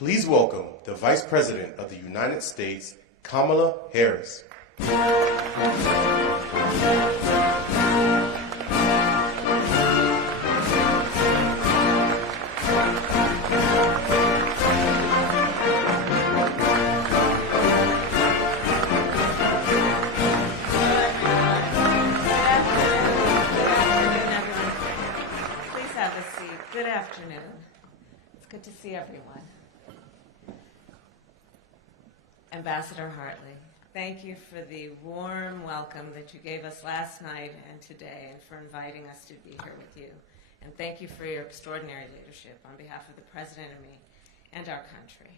Please welcome the Vice President of the United States, Kamala Harris. Good afternoon. It's good to see everyone. Ambassador Hartley, thank you for the warm welcome that you gave us last night and today, and for inviting us to be here with you. And thank you for your extraordinary leadership on behalf of the President and me and our country.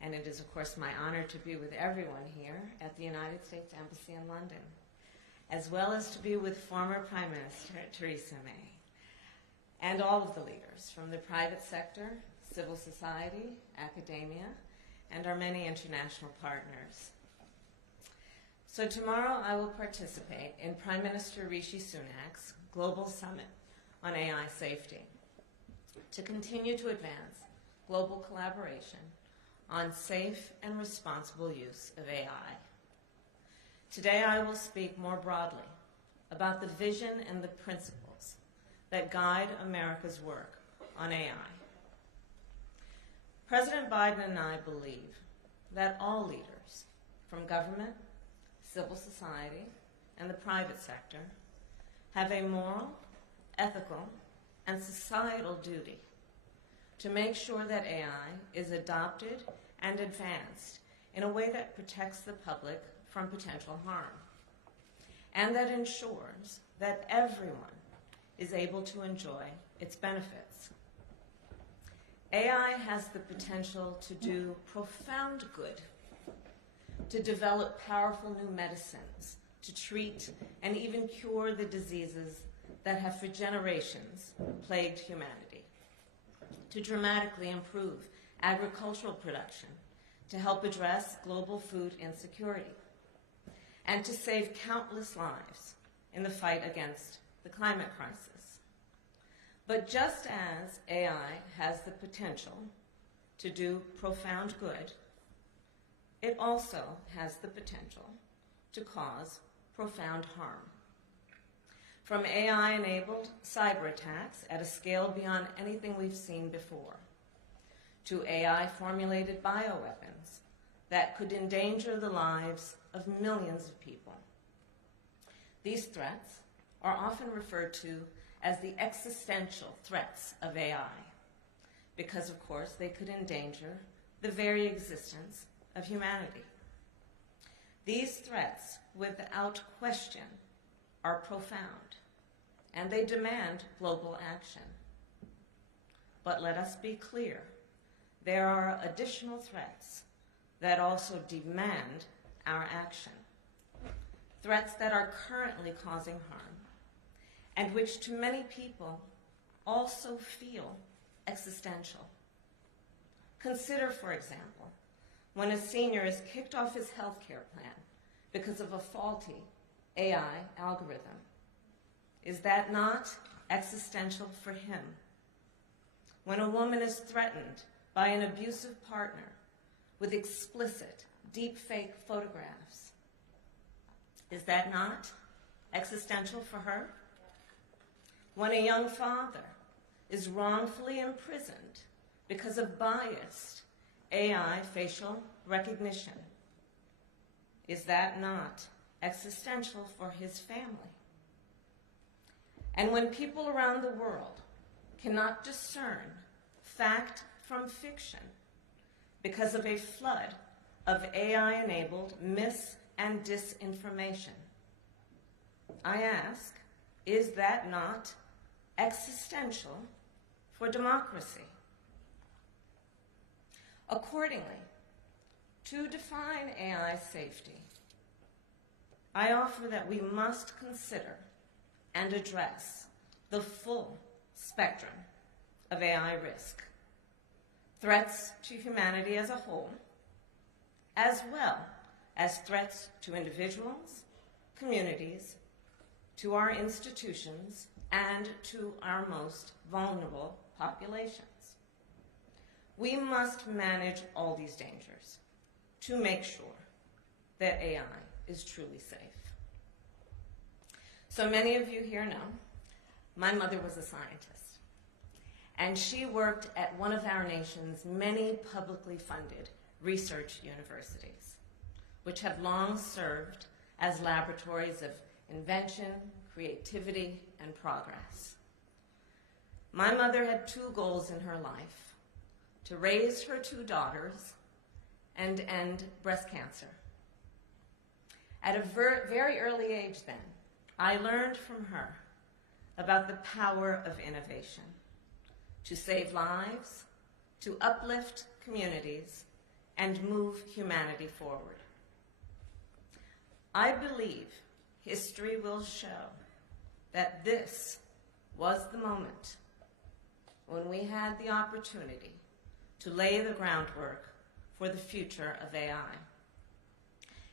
And it is, of course, my honor to be with everyone here at the United States Embassy in London, as well as to be with former Prime Minister Theresa May, and all of the leaders from the private sector, civil society, academia, and our many international partners. So tomorrow I will participate in Prime Minister Rishi Sunak's Global Summit on AI safety to continue to advance global collaboration on safe and responsible use of AI. Today I will speak more broadly about the vision and the principles that guide America's work on AI. President Biden and I believe that all leaders, from government, civil society, and the private sector, have a moral, ethical, and societal duty to make sure that AI is adopted and advanced in a way that protects the public from potential harm, and that ensures that everyone is able to enjoy its benefits. AI has the potential to do profound good, to develop powerful new medicines, to treat and even cure the diseases that have for generations plagued humanity, to dramatically improve agricultural production, to help address global food insecurity, and to save countless lives in the fight against the climate crisis. But just as AI has the potential to do profound good, it also has the potential to cause profound harm. From AI-enabled cyber attacks at a scale beyond anything we've seen before, to AI-formulated bioweapons that could endanger the lives of millions of people. These threats are often referred to as the existential threats of AI, because, of course, they could endanger the very existence of humanity. These threats, without question, are profound, and they demand global action. But let us be clear, there are additional threats that also demand our action, threats that are currently causing harm, and which to many people also feel existential. Consider, for example, when a senior is kicked off his health care plan because of a faulty AI algorithm. Is that not existential for him? When a woman is threatened by an abusive partner with explicit, deepfake photographs, is that not existential for her? When a young father is wrongfully imprisoned because of biased AI facial recognition, is that not existential for his family? And when people around the world cannot discern fact from fiction because of a flood of AI-enabled mis- and disinformation, I ask, is that not existential for democracy? Accordingly, to define AI safety, I offer that we must consider and address the full spectrum of AI risk, threats to humanity as a whole, as well as threats to individuals, communities, to our institutions, and to our most vulnerable populations. we must manage all these dangers to make sure that AI is truly safe. So many of you here know my mother was a scientist, and she worked at one of our nation's many publicly funded research universities, which have long served as laboratories of invention, creativity, and progress. My mother had two goals in her life: to raise her two daughters and end breast cancer. At a very early age then, I learned from her about the power of innovation to save lives, to uplift communities, and move humanity forward. I believe history will show that this was the moment when we had the opportunity to lay the groundwork for the future of AI.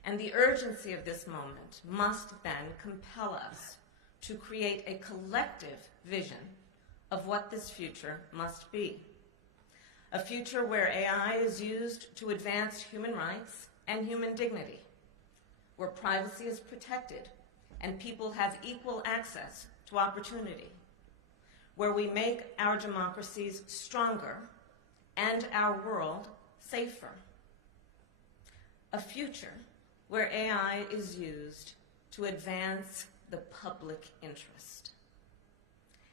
And the urgency of this moment must then compel us to create a collective vision of what this future must be. A future where AI is used to advance human rights and human dignity, where privacy is protected and people have equal access to opportunity, where we make our democracies stronger and our world safer. A future where AI is used to advance the public interest.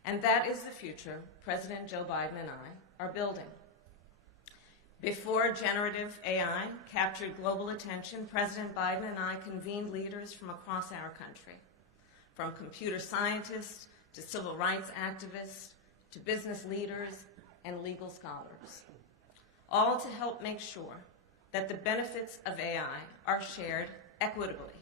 And that is the future President Joe Biden and I are building. Before generative AI captured global attention, President Biden and I convened leaders from across our country, from computer scientists to civil rights activists to business leaders and legal scholars, all to help make sure that the benefits of AI are shared equitably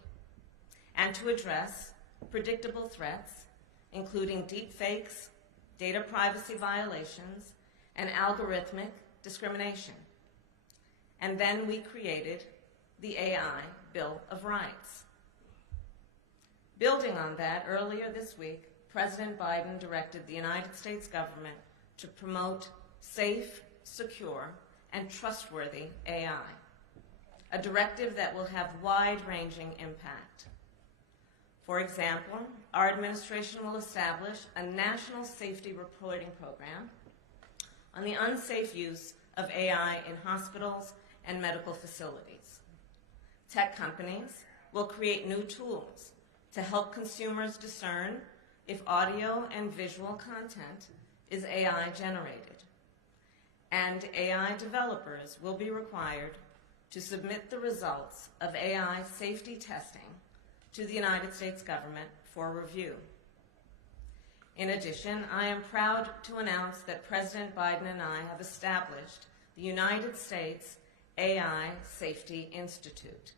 and to address predictable threats, including deep fakes, data privacy violations, and algorithmic discrimination. And then we created the AI Bill of Rights. Building on that, earlier this week, President Biden directed the United States government to promote safe, secure, and trustworthy AI, a directive that will have wide-ranging impact. For example, our administration will establish a national safety reporting program on the unsafe use of AI in hospitals and medical facilities. Tech companies will create new tools to help consumers discern if audio and visual content is AI generated. And AI developers will be required to submit the results of AI safety testing to the United States government for review. In addition, I am proud to announce that President Biden and I have established the United States AI Safety Institute,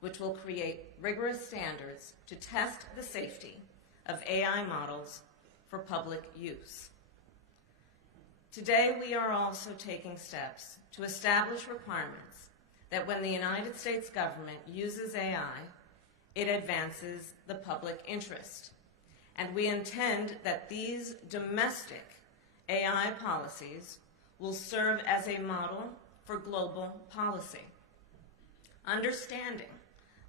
which will create rigorous standards to test the safety of AI models for public use. Today, we are also taking steps to establish requirements that when the United States government uses AI, it advances the public interest. And we intend that these domestic AI policies will serve as a model for global policy. Understanding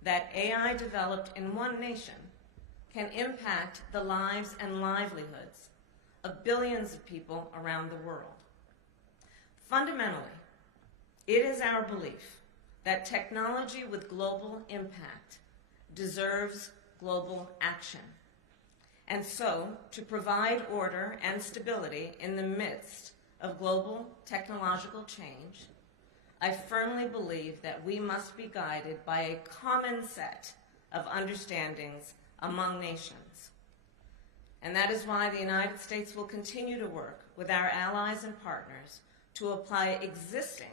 that AI developed in one nation can impact the lives and livelihoods of billions of people around the world. Fundamentally, it is our belief that technology with global impact deserves global action. And so, to provide order and stability in the midst of global technological change, I firmly believe that we must be guided by a common set of understandings among nations. And that is why the United States will continue to work with our allies and partners to apply existing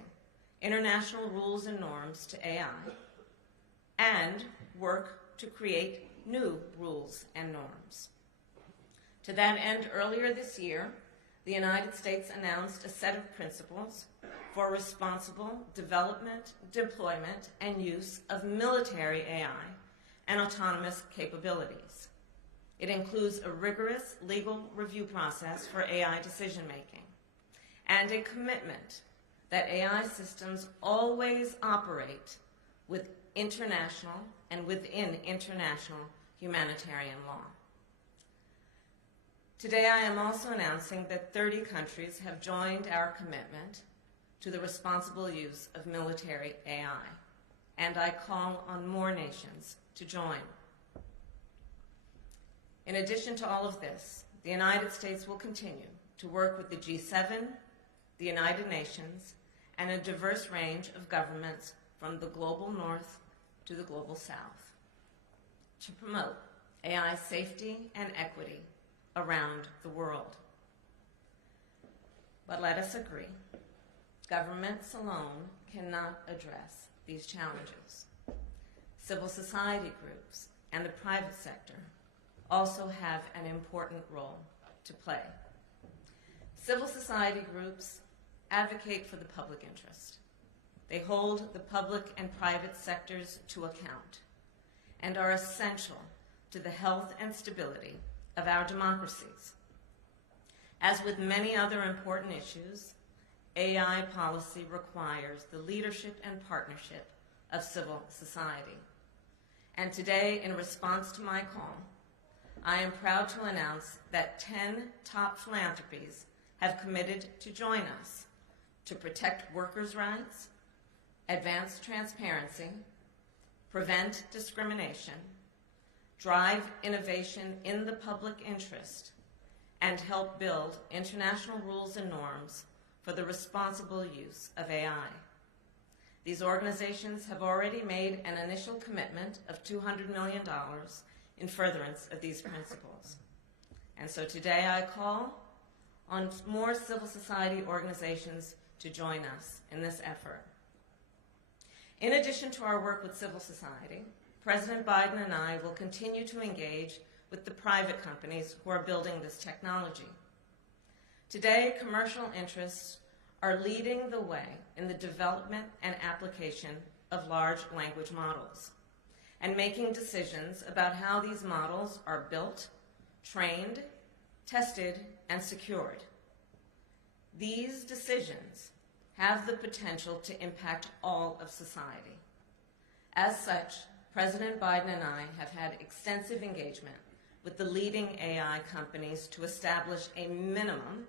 international rules and norms to AI and work to create new rules and norms. To that end, earlier this year, the United States announced a set of principles for responsible development, deployment, and use of military AI and autonomous capabilities. It includes a rigorous legal review process for AI decision-making and a commitment that AI systems always operate with international and within international humanitarian law. Today, I am also announcing that 30 countries have joined our commitment to the responsible use of military AI, and I call on more nations to join. In addition to all of this, the United States will continue to work with the G7, the United Nations, and a diverse range of governments from the global north to the global south to promote AI safety and equity around the world. But let us agree, governments alone cannot address these challenges. Civil society groups and the private sector also have an important role to play. Civil society groups advocate for the public interest. They hold the public and private sectors to account and are essential to the health and stability of our democracies. As with many other important issues, AI policy requires the leadership and partnership of civil society. And today, in response to my call, I am proud to announce that 10 top philanthropies have committed to join us to protect workers' rights, advance transparency, prevent discrimination, drive innovation in the public interest, and help build international rules and norms for the responsible use of AI. These organizations have already made an initial commitment of $200 million in furtherance of these principles. And so today I call on more civil society organizations to join us in this effort. In addition to our work with civil society, President Biden and I will continue to engage with the private companies who are building this technology. Today, commercial interests are leading the way in the development and application of large language models and making decisions about how these models are built, trained, tested, and secured. These decisions have the potential to impact all of society. As such, President Biden and I have had extensive engagement with the leading AI companies to establish a minimum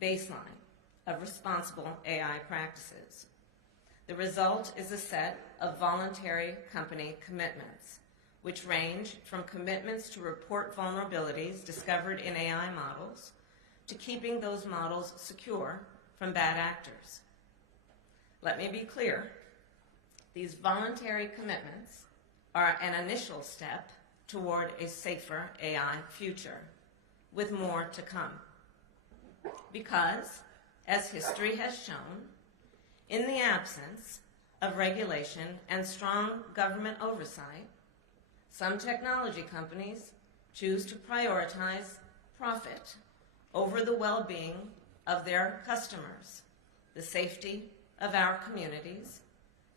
baseline of responsible AI practices. The result is a set of voluntary company commitments, which range from commitments to report vulnerabilities discovered in AI models to keeping those models secure from bad actors. Let me be clear. These voluntary commitments are an initial step toward a safer AI future, with more to come. Because, as history has shown, in the absence of regulation and strong government oversight, some technology companies choose to prioritize profit over the well-being of their customers, the safety of our communities,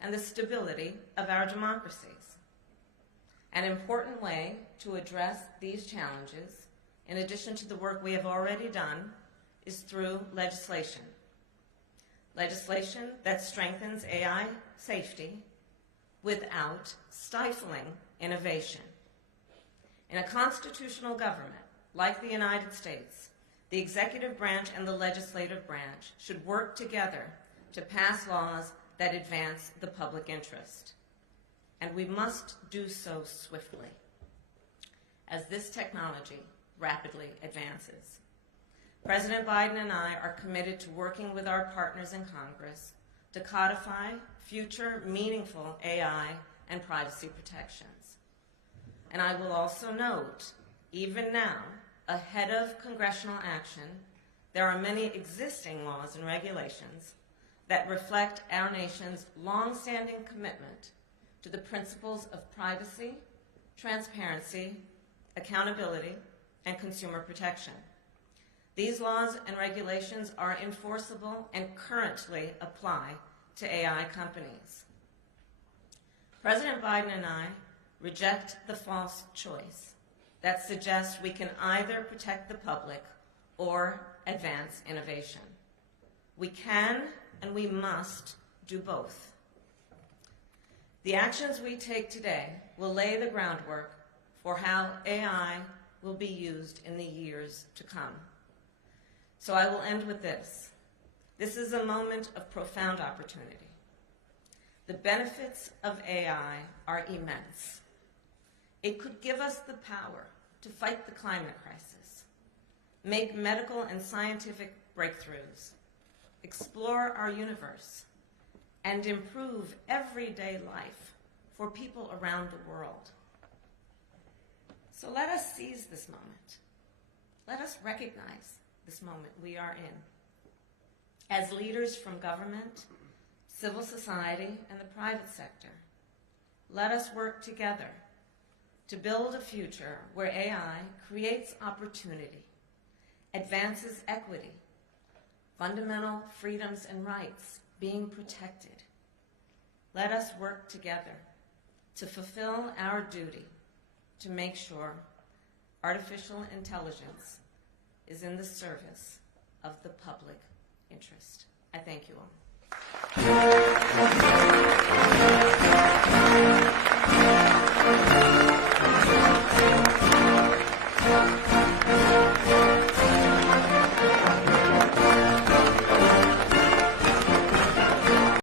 and the stability of our democracies. An important way to address these challenges, in addition to the work we have already done, is through legislation. Legislation that strengthens AI safety without stifling innovation. In a constitutional government like the United States, the executive branch and the legislative branch should work together to pass laws that advance the public interest. And we must do so swiftly as this technology rapidly advances. President Biden and I are committed to working with our partners in Congress to codify future meaningful AI and privacy protections. And I will also note, even now, ahead of congressional action, there are many existing laws and regulations that reflect our nation's long-standing commitment to the principles of privacy, transparency, accountability, and consumer protection. These laws and regulations are enforceable and currently apply to AI companies. President Biden and I reject the false choice that suggests we can either protect the public or advance innovation. We can and we must do both. The actions we take today will lay the groundwork for how AI will be used in the years to come. So I will end with this. This is a moment of profound opportunity. The benefits of AI are immense. It could give us the power to fight the climate crisis, make medical and scientific breakthroughs, explore our universe, and improve everyday life for people around the world. So let us seize this moment. Let us recognize this moment we are in. As leaders from government, civil society, and the private sector, let us work together to build a future where AI creates opportunity, advances equity, fundamental freedoms and rights being protected. Let us work together to fulfill our duty to make sure artificial intelligence is in the service of the public interest. I thank you all.